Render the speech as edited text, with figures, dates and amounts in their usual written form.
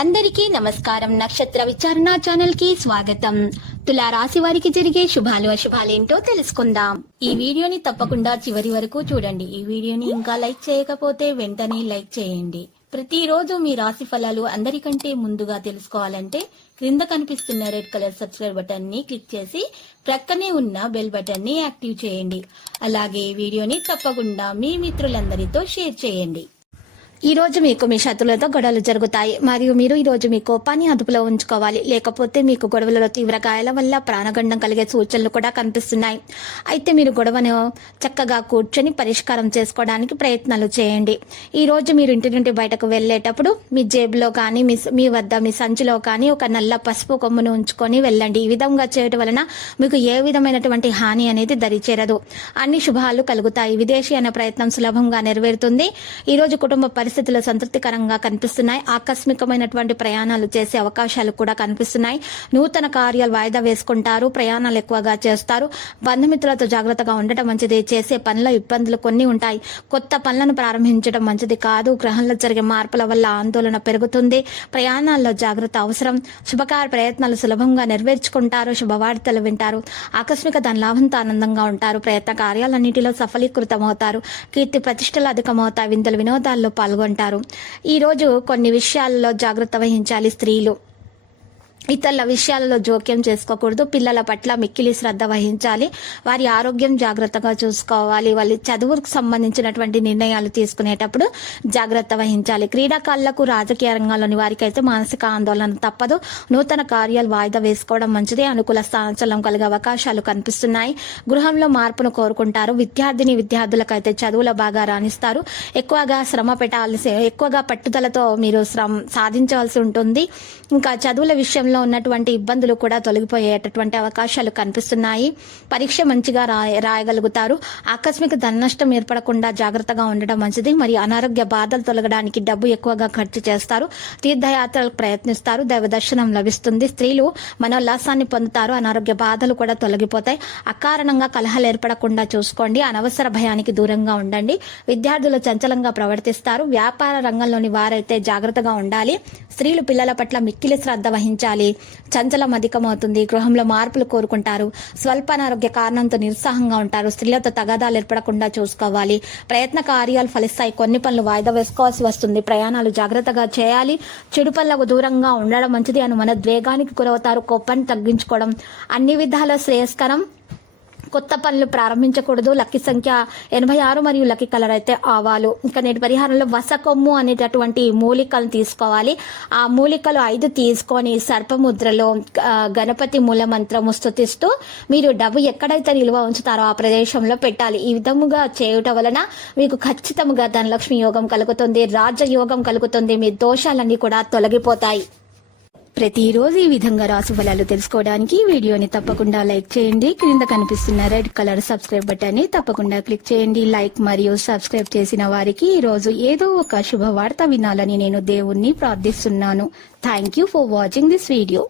అందరికీ నమస్కారం. నక్షత్ర విచారణ ఛానల్ కి స్వాగతం. తులా రాశి వారికి జరిగే శుభాలు అశుభాలేంటో తెలుసుకుందాం. ఈ వీడియోని తప్పకుండా చివరి వరకు చూడండి. ఈ వీడియోని ఇంకా లైక్ చేయకపోతే వెంటనే లైక్ చేయండి. ప్రతిరోజు మీ రాశి ఫలాలు అందరికంటే ముందుగా తెలుసుకోవాలంటే క్రింద కనిపిస్తున్న రెడ్ కలర్ సబ్స్క్రైబ్ బటన్ ని క్లిక్ చేసి ప్రక్కనే ఉన్న బెల్ బటన్ ని యాక్టివ్ చేయండి. అలాగే ఈ వీడియోని తప్పకుండా మీ మిత్రులందరితో షేర్ చేయండి. ఈ రోజు మీకు మీ శత్రులతో గొడవలు జరుగుతాయి మరియు మీరు ఈ రోజు మీ కోపాన్ని అదుపులో ఉంచుకోవాలి. లేకపోతే మీకు గొడవలలో తీవ్ర గాయాల వల్ల ప్రాణగండం కలిగే సూచనలు కూడా కనిపిస్తున్నాయి. అయితే మీరు గొడవను చక్కగా కూర్చొని పరిష్కారం చేసుకోవడానికి ప్రయత్నాలు చేయండి. ఈ రోజు మీరు ఇంటి నుండి బయటకు వెళ్లేటప్పుడు మీ జేబులో కానీ మీ వద్ద మీ సంచిలో కానీ ఒక నల్ల పసుపు కొమ్మును ఉంచుకొని వెళ్ళండి. ఈ విధంగా చేయడం వలన మీకు ఏ విధమైనటువంటి హాని అనేది దరిచేరదు. అన్ని శుభాలు కలుగుతాయి. విదేశీ అనే ప్రయత్నం సులభంగా నెరవేరుతుంది. ఈ రోజు కుటుంబ పరిస్థితులు సంతృప్తికరంగా కనిపిస్తున్నాయి. ఆకస్మికమైనటువంటి ప్రయాణాలు చేసే అవకాశాలు కూడా కనిపిస్తున్నాయి. నూతన కార్యాలు వాయిదా వేసుకుంటారు. ప్రయాణాలు ఎక్కువగా చేస్తారు. బంధుమిత్రులతో జాగ్రత్తగా ఉండటం మంచిది. చేసే పనుల ఇబ్బందులు కొన్ని ఉంటాయి. కొత్త పనులను ప్రారంభించడం మంచిది కాదు. గ్రహంలో జరిగే మార్పుల వల్ల ఆందోళన పెరుగుతుంది. ప్రయాణాల్లో జాగ్రత్త అవసరం. శుభకార్య ప్రయత్నాలు సులభంగా నెరవేర్చుకుంటారు. శుభవార్తలు వింటారు. ఆకస్మిక ధనలాభంతో ఆనందంగా ఉంటారు. ప్రయత్న కార్యాలన్నింటిలో సఫలీకృతమవుతారు. కీర్తి ప్రతిష్టలు అధికమవుతాయి. విందుల వినోదాల్లో పాల్గొంటారు. ఈ రోజు కొన్ని విషయాల్లో జాగ్రత్త వహించాలి. స్త్రీలు ఇతరుల విషయాలలో జోక్యం చేసుకోకూడదు. పిల్లల పట్ల మిక్కిలి శ్రద్ధ వహించాలి. వారి ఆరోగ్యం జాగ్రత్తగా చూసుకోవాలి. వాళ్ళ చదువుకు సంబంధించినటువంటి నిర్ణయాలు తీసుకునేటప్పుడు జాగ్రత్త వహించాలి. క్రీడాకారులకు రాజకీయ రంగాల్లోని వారికి అయితే మానసిక ఆందోళన తప్పదు. నూతన కార్యాలు వాయిదా వేసుకోవడం మంచిదే. అనుకూల స్థానచలనం కలిగే అవకాశాలు కనిపిస్తున్నాయి. గృహంలో మార్పును కోరుకుంటారు. విద్యార్థులకైతే చదువులో బాగా రాణిస్తారు. ఎక్కువగా పట్టుదలతో మీరు సాధించవలసి ఉంటుంది. ఇంకా చదువుల విషయంలో ఉన్నటువంటి ఇబ్బందులు కూడా తొలగిపోయేటటువంటి అవకాశాలు కనిపిస్తున్నాయి. పరీక్ష మంచిగా రాయగలుగుతారు. ఆకస్మిక ధన నష్టం ఏర్పడకుండా జాగ్రత్తగా ఉండడం మంచిది. మరి అనారోగ్య బాధలు తొలగడానికి డబ్బు ఎక్కువగా ఖర్చు చేస్తారు. తీర్థయాత్రలకు ప్రయత్నిస్తారు. దైవ దర్శనం లభిస్తుంది. స్త్రీలు మనోల్లాసాన్ని పొందుతారు. అనారోగ్య బాధలు కూడా తొలగిపోతాయి. అకారణంగా కలహాలు ఏర్పడకుండా చూసుకోండి. అనవసర భయానికి దూరంగా ఉండండి. విద్యార్థులు చంచలంగా ప్రవర్తిస్తారు. వ్యాపార రంగంలోని వారైతే జాగ్రత్తగా ఉండాలి. స్త్రీలు పిల్లల పట్ల మిక్కిలి శ్రద్ధ వహించాలి. చంచలం అధికమవుతుంది. గృహంలో మార్పులు కోరుకుంటారు. స్వల్ప అనారోగ్య కారణంతో నిరుత్సాహంగా ఉంటారు. స్త్రీలతో తగాదాలు ఏర్పడకుండా చూసుకోవాలి. ప్రయత్న కార్యాలు ఫలిస్తాయి. కొన్ని పనులు వాయిదా వేసుకోవాల్సి వస్తుంది. ప్రయాణాలు జాగ్రత్తగా చేయాలి. చెడు పనులకు దూరంగా ఉండడం మంచిది. మనోద్వేగానికి గురవుతారు. కోపాన్ని తగ్గించుకోవడం అన్ని విధాల శ్రేయస్కరం. కొత్త పనులు ప్రారంభించకూడదు. లక్కీ సంఖ్య 86 మరియు లక్కీ కలర్ అయితే ఆవాలు. ఇంకా నేటి పరిహారంలో వసకొమ్ము అనేటటువంటి మూలికలను తీసుకోవాలి. ఆ మూలికలు 5 తీసుకొని సర్పముద్రలో గణపతి మూల మంత్రము స్తుతిస్తూ మీరు డబ్బు ఎక్కడైతే నిల్వ ఉంచుతారో ఆ ప్రదేశంలో పెట్టాలి. ఈ విధముగా చేయటం వలన మీకు ఖచ్చితంగా ధనలక్ష్మి యోగం కలుగుతుంది. రాజయోగం కలుగుతుంది. మీ దోషాలన్నీ కూడా తొలగిపోతాయి. ప్రతిరోజు ఈ విధంగా రాశి ఫలాలు తెలుసుకోవడానికి వీడియోని తప్పకుండా లైక్ చేయండి. క్రింద కనిపిస్తున్న రెడ్ కలర్ సబ్స్క్రైబ్ బటన్ ని తప్పకుండా క్లిక్ చేయండి. లైక్ మరియు సబ్స్క్రైబ్ చేసిన వారికి ఈ రోజు ఏదో ఒక శుభవార్త వినాలని నేను దేవుణ్ణి ప్రార్థిస్తున్నాను. Thank you for watching this video.